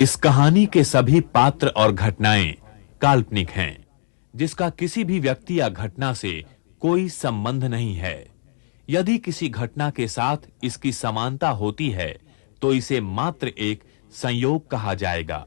इस कहानी के सभी पात्र और घटनाएं काल्पनिक हैं, जिसका किसी भी व्यक्ति या घटना से कोई संबंध नहीं है। यदि किसी घटना के साथ इसकी समानता होती है, तो इसे मात्र एक संयोग कहा जाएगा।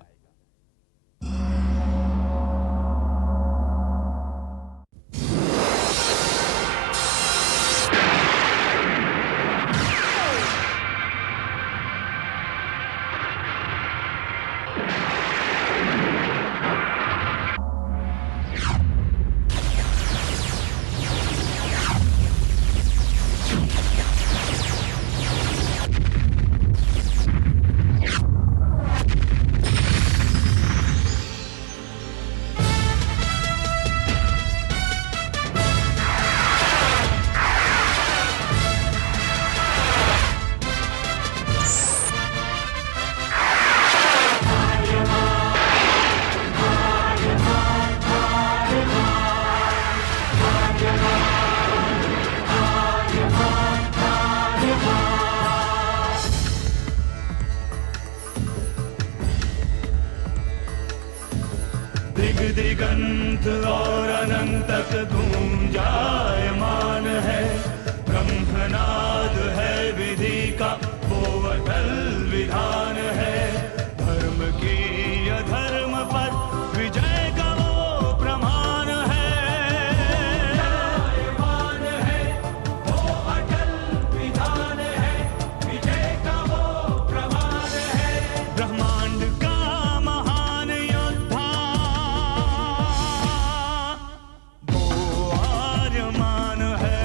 दिग दिगंत और अनंत तक गूंजायमान है। ब्रह्मनाद है विधि का वो अटल विधान है। धर्म की अधर्म पर विजय का वो प्रमाण है। जायमान है वो अटल विधान है। विजय का वो प्रमाण है। ब्रह्मांड का महान योद्धा आर्यमान है।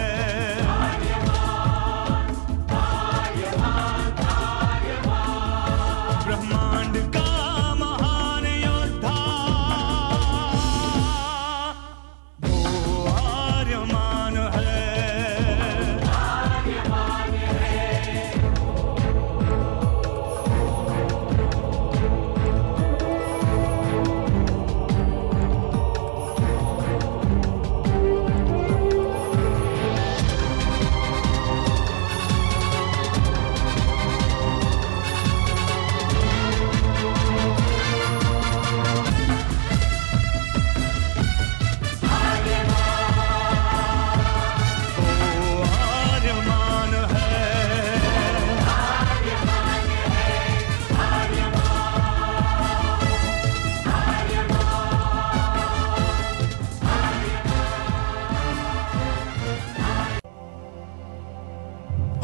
ब्रह्मांड का महान योद्धा वो आर्यमान है। आर्यमान है।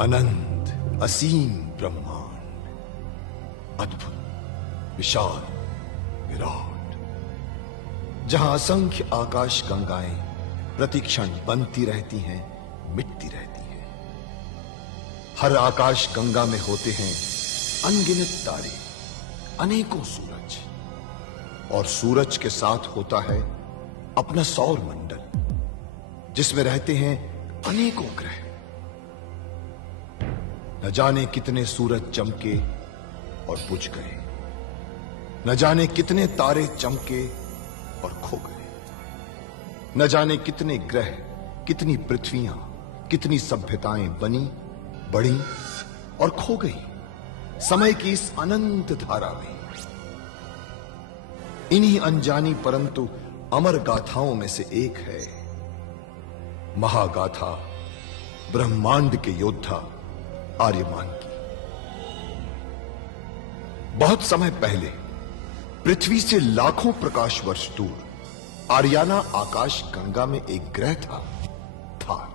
अनंत असीम ब्रह्मांड, अद्भुत, विशाल, विराट, जहां असंख्य आकाश गंगाएं प्रतिक्षण बनती रहती हैं, मिटती रहती हैं। हर आकाश गंगा में होते हैं अनगिनत तारे, अनेकों सूरज, और सूरज के साथ होता है अपना सौर मंडल, जिसमें रहते हैं अनेकों ग्रह। न जाने कितने सूरज चमके और बुझ गए, न जाने कितने तारे चमके और खो गए, न जाने कितने ग्रह, कितनी पृथ्वियां, कितनी सभ्यताएं बनी, बढ़ी और खो गई समय की इस अनंत धारा में। इन्हीं अनजानी परंतु अमर गाथाओं में से एक है महागाथा ब्रह्मांड के योद्धा आर्यमान की। बहुत समय पहले पृथ्वी से लाखों प्रकाश वर्ष दूर आर्याना आकाश गंगा में एक ग्रह था, थार।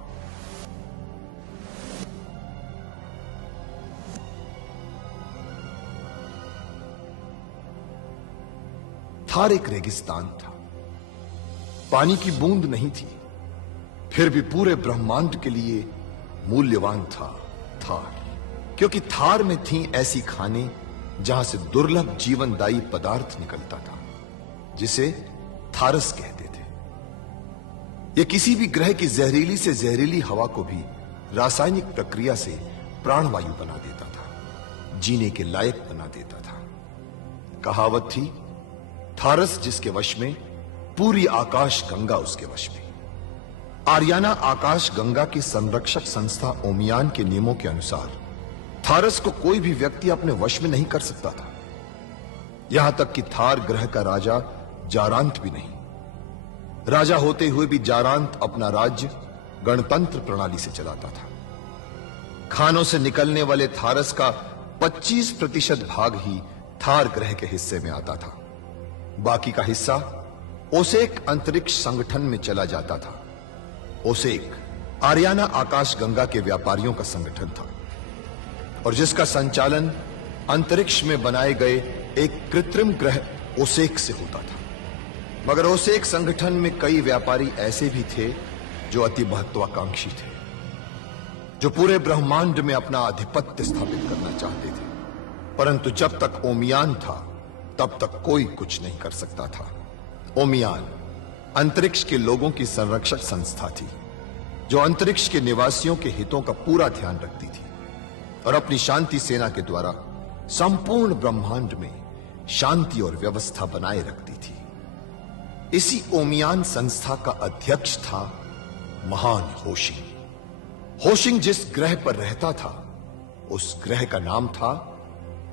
थार एक रेगिस्तान था, पानी की बूंद नहीं थी, फिर भी पूरे ब्रह्मांड के लिए मूल्यवान था थार, क्योंकि थार में थी ऐसी खाने जहां से दुर्लभ जीवनदायी पदार्थ निकलता था, जिसे थारस कहते थे। यह किसी भी ग्रह की जहरीली से जहरीली हवा को भी रासायनिक प्रक्रिया से प्राणवायु बना देता था, जीने के लायक बना देता था। कहावत थी, थारस जिसके वश में, पूरी आकाश गंगा उसके वश में। आर्याना आकाश गंगा की संरक्षक संस्था ओमियान के नियमों के अनुसार थारस को कोई भी व्यक्ति अपने वश में नहीं कर सकता था। यहां तक कि थार ग्रह का राजा जारांत भी नहीं। राजा होते हुए भी जारांत अपना राज्य गणतंत्र प्रणाली से चलाता था। खानों से निकलने वाले थारस का 25% भाग ही थार ग्रह के हिस्से में आता था। बाकी का हिस्सा ओसेक अंतरिक्ष संगठन में चला जाता था। ओसेक आरियाना आकाश गंगा के व्यापारियों का संगठन था और जिसका संचालन अंतरिक्ष में बनाए गए एक कृत्रिम ग्रह ओसेक से होता था। मगर ओसेक संगठन में कई व्यापारी ऐसे भी थे जो अति महत्वाकांक्षी थे, जो पूरे ब्रह्मांड में अपना आधिपत्य स्थापित करना चाहते थे। परंतु जब तक ओमियान था तब तक कोई कुछ नहीं कर सकता था। ओमियान अंतरिक्ष के लोगों की संरक्षक संस्था थी, जो अंतरिक्ष के निवासियों के हितों का पूरा ध्यान रखती थी और अपनी शांति सेना के द्वारा संपूर्ण ब्रह्मांड में शांति और व्यवस्था बनाए रखती थी। इसी ओमियान संस्था का अध्यक्ष था महान होशिंग। होशिंग जिस ग्रह पर रहता था उस ग्रह का नाम था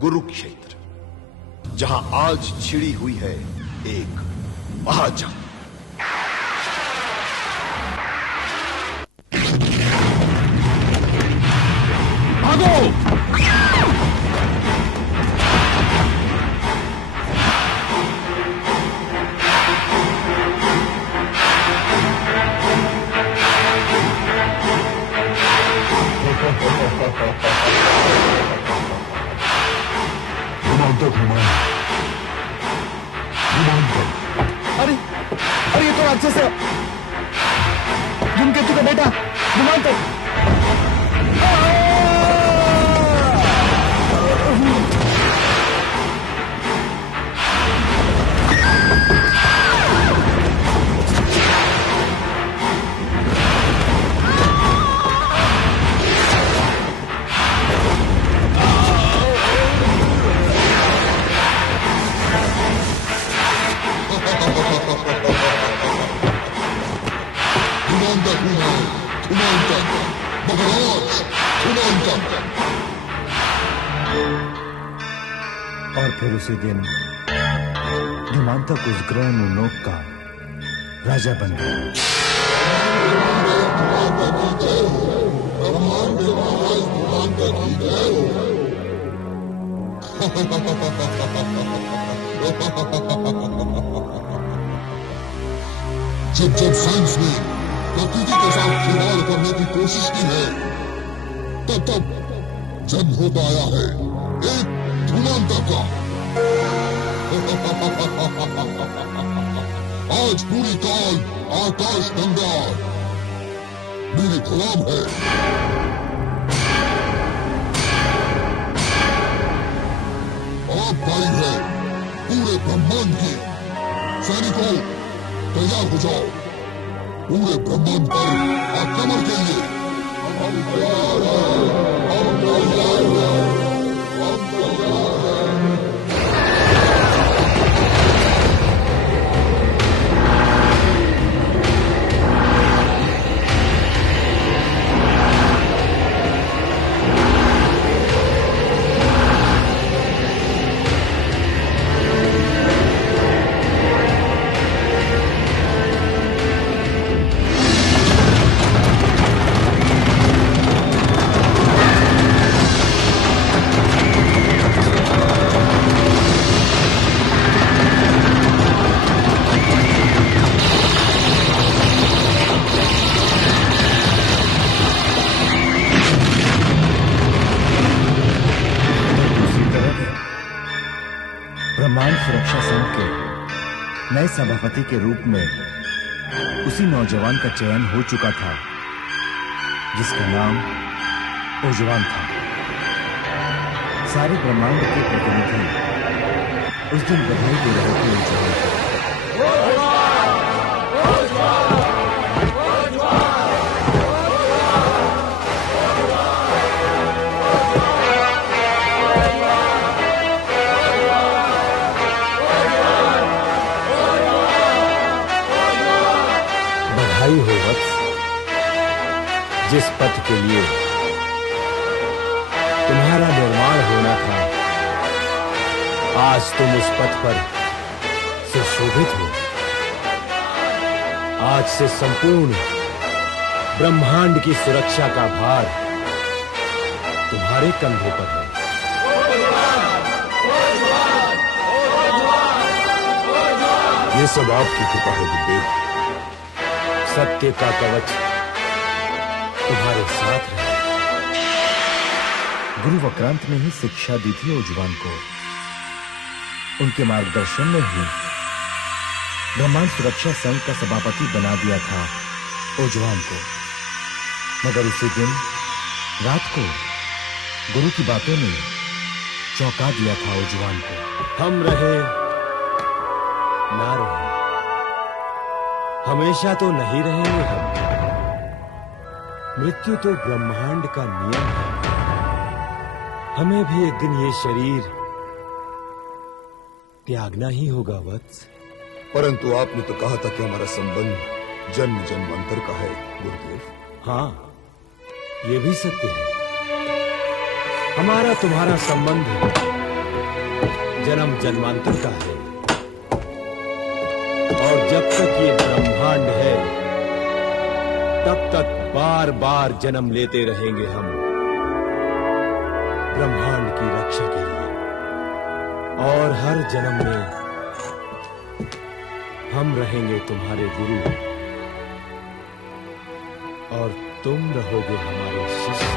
कुरुक्षेत्र, जहां आज छिड़ी हुई है एक महाजंग। भागो! अरे अरे, ये तो राक्षस है, धूमकेतु का बेटा धुमांतक। और फिर उसी दिन धुमांतक उस ग्रह नूनोक का राजा बन गया। जब जब साइंस ने प्रकृति के साथ खिलवाड़ करने की कोशिश की है, तब तब जन्म होता आया है एक धुमांतक का। आज पूरी काल आकाश गंगा मेरे गुलाम है। आप भाई है पूरे ब्रह्मांड की सैनिकों, तैयार हो जाओ पूरे ब्रह्मांड पर आक्रमण के लिए। हम तैयार हैं, हम तैयार हैं, हम तैयार हैं। ब्रह्मांड सुरक्षा संघ के नए सभापति के रूप में उसी नौजवान का चयन हो चुका था जिसका नाम ओजवान था। सारे ब्रह्मांड के प्रतिनिधि उस दिन बधाई दे रहे थे ओजवान को। बधाई हो वत्स, जिस पथ के लिए तुम्हारा निर्माण होना था आज तुम उस पथ पर सुशोभित हो। आज से संपूर्ण ब्रह्मांड की सुरक्षा का भार तुम्हारे कंधों पर है। ये सब आपकी कृपा है गुरुदेव। सत्य का कवच तुम्हारे साथ है। गुरु वक्रांत ने ही शिक्षा दी थी ओजवान को। उनके मार्गदर्शन में ही ब्रह्मांड सुरक्षा संघ का सभापति बना दिया था ओजवान को। मगर उसी दिन रात को गुरु की बातों ने चौंका दिया था ओजवान को। हम रहे ना रहे, हमेशा तो नहीं रहेंगे हम। मृत्यु तो ब्रह्मांड का नियम है। हमें भी एक दिन ये शरीर त्यागना ही होगा वत्स। परंतु आपने तो कहा था कि हमारा संबंध जन्म जन्मांतर का है गुरुदेव। हाँ, ये भी सत्य है। हमारा तुम्हारा संबंध जन्म जन्मांतर का है। और जब तक ये ब्रह्मांड है, तब तक बार बार जन्म लेते रहेंगे हम ब्रह्मांड की रक्षा के लिए। और हर जन्म में हम रहेंगे तुम्हारे गुरु और तुम रहोगे हमारे शिष्य।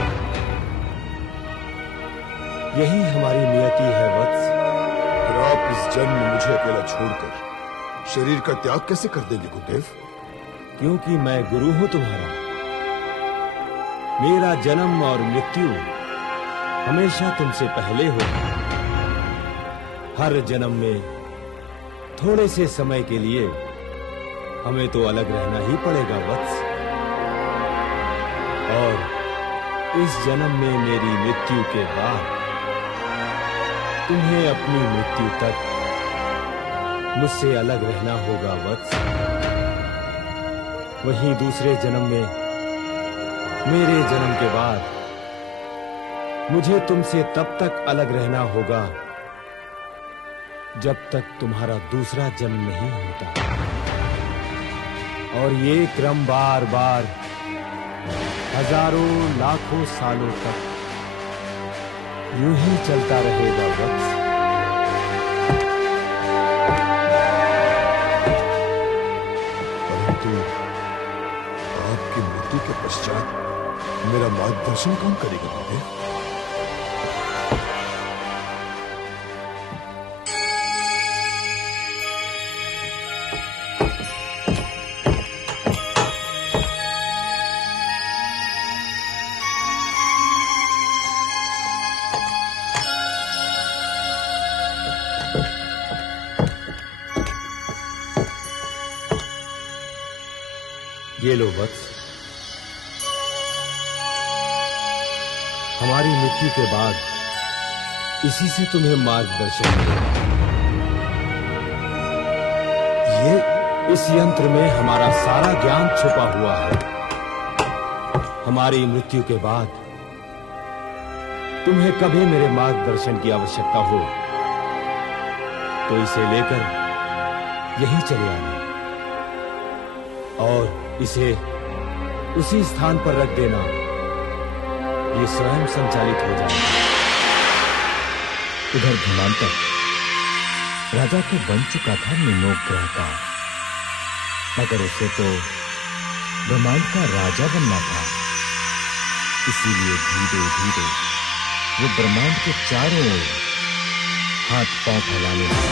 यही हमारी नियति है वत्स। फिर आप इस जन्म में मुझे अकेला छोड़कर शरीर का त्याग कैसे कर देंगे गुरुदेव? क्योंकि मैं गुरु हूं तुम्हारा। मेरा जन्म और मृत्यु हमेशा तुमसे पहले होगा। हर जन्म में थोड़े से समय के लिए हमें तो अलग रहना ही पड़ेगा वत्स। और इस जन्म में मेरी मृत्यु के बाद तुम्हें अपनी मृत्यु तक मुझसे अलग रहना होगा वत्स। वहीं दूसरे जन्म में, मेरे जन्म के बाद, मुझे तुमसे तब तक अलग रहना होगा जब तक तुम्हारा दूसरा जन्म नहीं होता। और ये क्रम बार बार हजारों लाखों सालों तक यूं ही चलता रहेगा वत्स। परंतु आपकी मृत्यु के पश्चात मेरा मार्गदर्शन कौन करेगा गुरुदेव? ये लो वत्स, हमारी मृत्यु के बाद इसी से तुम्हें मार्गदर्शन मिलेगा। ये इस यंत्र में हमारा सारा ज्ञान छुपा हुआ है। हमारी मृत्यु के बाद तुम्हें कभी मेरे मार्गदर्शन की आवश्यकता हो तो इसे लेकर यहीं चले आना और इसे उसी स्थान पर रख देना। ये स्वयं संचालित हो जाएगा। उधर धर्मांतर राजा को बन चुका था निमोग ग्रह का, मगर उसे तो ब्रह्मांड का राजा बनना था। इसीलिए धीरे धीरे वो ब्रह्मांड के चारों ओर हाथ पांव फैलाने लगा।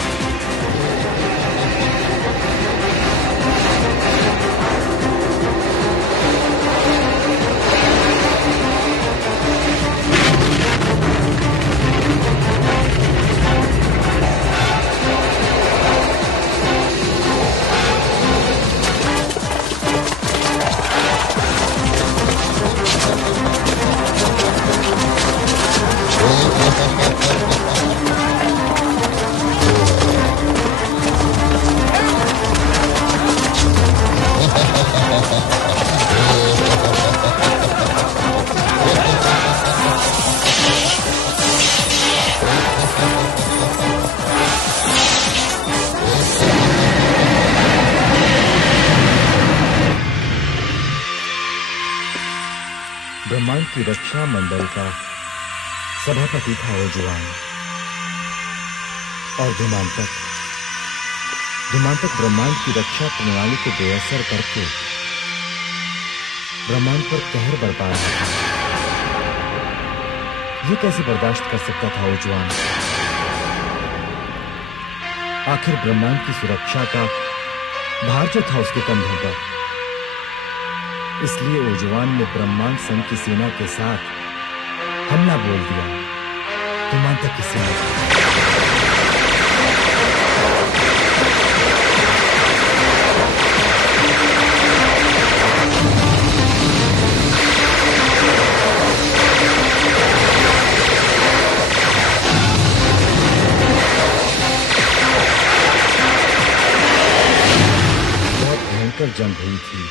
की रक्षा मंडल का सभापति था ओजुआन। और धुमांतक ब्रह्मांड की रक्षा प्रणाली को बेअसर करके ब्रह्मांड पर कहर बरपा रहा था। ये कैसे बर्दाश्त कर सकता था ओजुआन? आखिर ब्रह्मांड की सुरक्षा का भार जो था उसके कंधों पर। इसलिए ओजुआन ने ब्रह्मांड संघ की सेना के साथ हमला बोल दिया धुमांतक की सेना पर। जंग हुई थी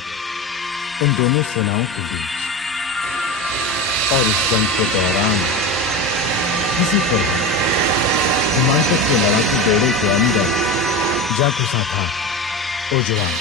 उन दोनों सेनाओं के बीच। और इस जंग के दौरान किसी तरह धुमांतक के लड़ाकू बेड़े के अंदर जा घुसा था ओजुआन।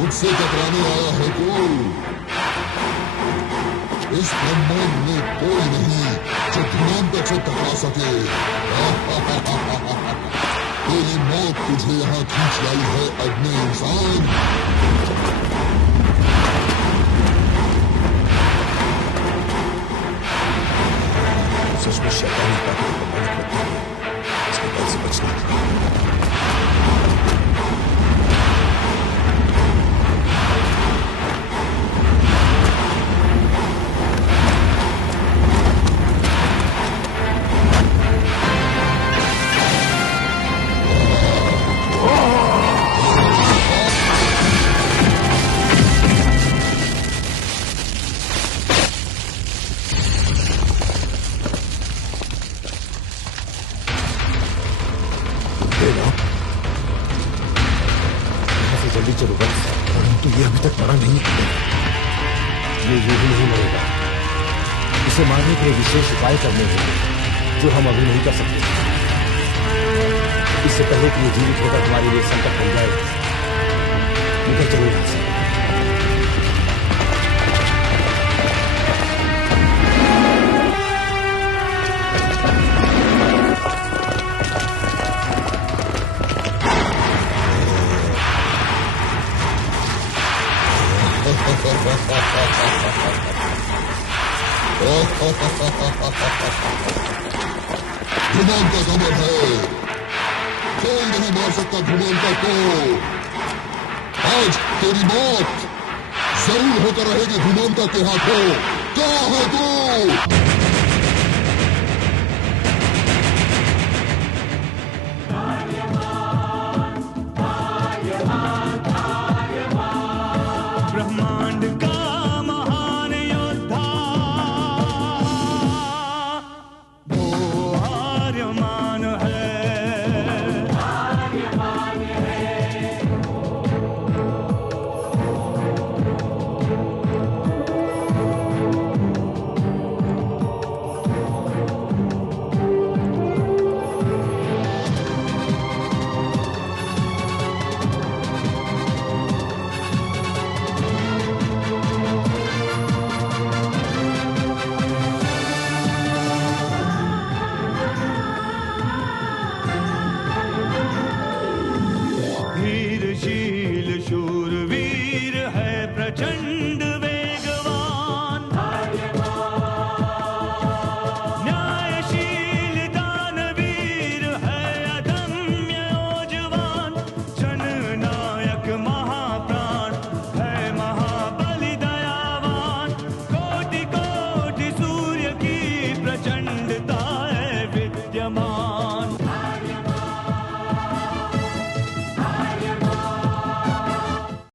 मुझसे टकराने आया है तू? इस ब्रह्मांड में कोई नहीं जो धुमांतक से टकरा सके। तेरी मौत तुझे यहाँ खींच लाई है अग्नि इंसान। सचमुच शैतानी ताकत प्रमाणित करती है, इसके बल से बचना था। जल्दी चलो बस। परंतु ये अभी तक मरा नहीं है। ये भी नहीं मरेगा। इसे मारने के लिए विशेष उपाय करने होंगे जो हम अभी नहीं कर सकते। इससे पहले कि ये जीवित होकर हमारे लिए संकट बन जाए, निकल चलो यहाँ से। धुमांतक अमर है, कोई नहीं मार सकता धुमांतक को। आज तेरी मौत जरूर होकर रहेगी धुमांतक के हाथों। कहाँ है तू?